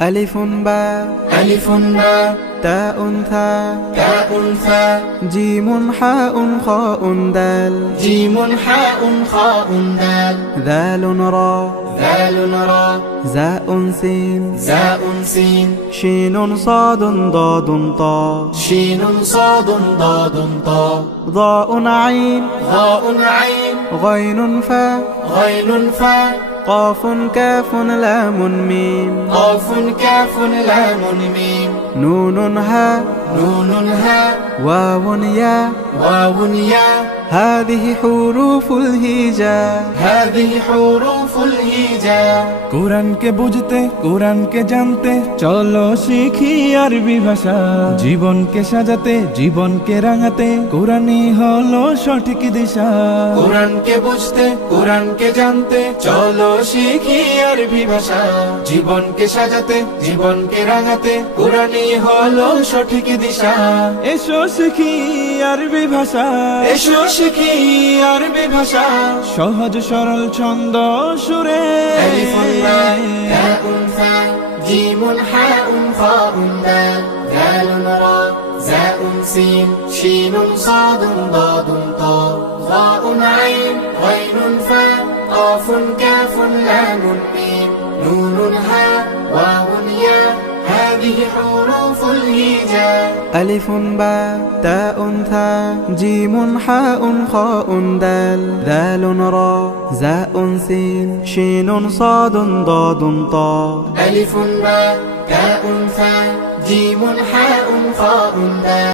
ألف باء تاء ثاء جيم حاء خاء دال ذال را زاء سين شين صاد ضاد طا ضاء عين غين فاء قاف كاف لام ميم نون هاء واو ياء هذه حروف الهجاء কোরআনকে বুঝতে কোরআনকে জানতে চলো শিখি আরবি ভাষা জীবনকে সাজাতে জীবনকে রাঙাতে কোরআনই হলো সঠিক দিশা কোরআনকে বুঝতে কোরআনকে জানতে চলো শিখি আরবি ভাষা জীবনকে সাজাতে জীবনকে রাঙাতে কোরআনই হলো সঠিক দিশা এসো শিখি আরবি ভাষা সহজ সরল ছন্দ সুরে ألف باء تاء ثاء جيم حاء خاء دال ذال را زاء سين شين صاد ضاد طا ضاء عين غين فاء قاف كاف لام ميم نون هاء واو ياء هذه حروف الهجاء ألف باء تاء ثاء جيم حاء خاء دال ذال را زاء سين شين صاد ضاد طا ألف باء تاء ثاء جيم حاء خاء دال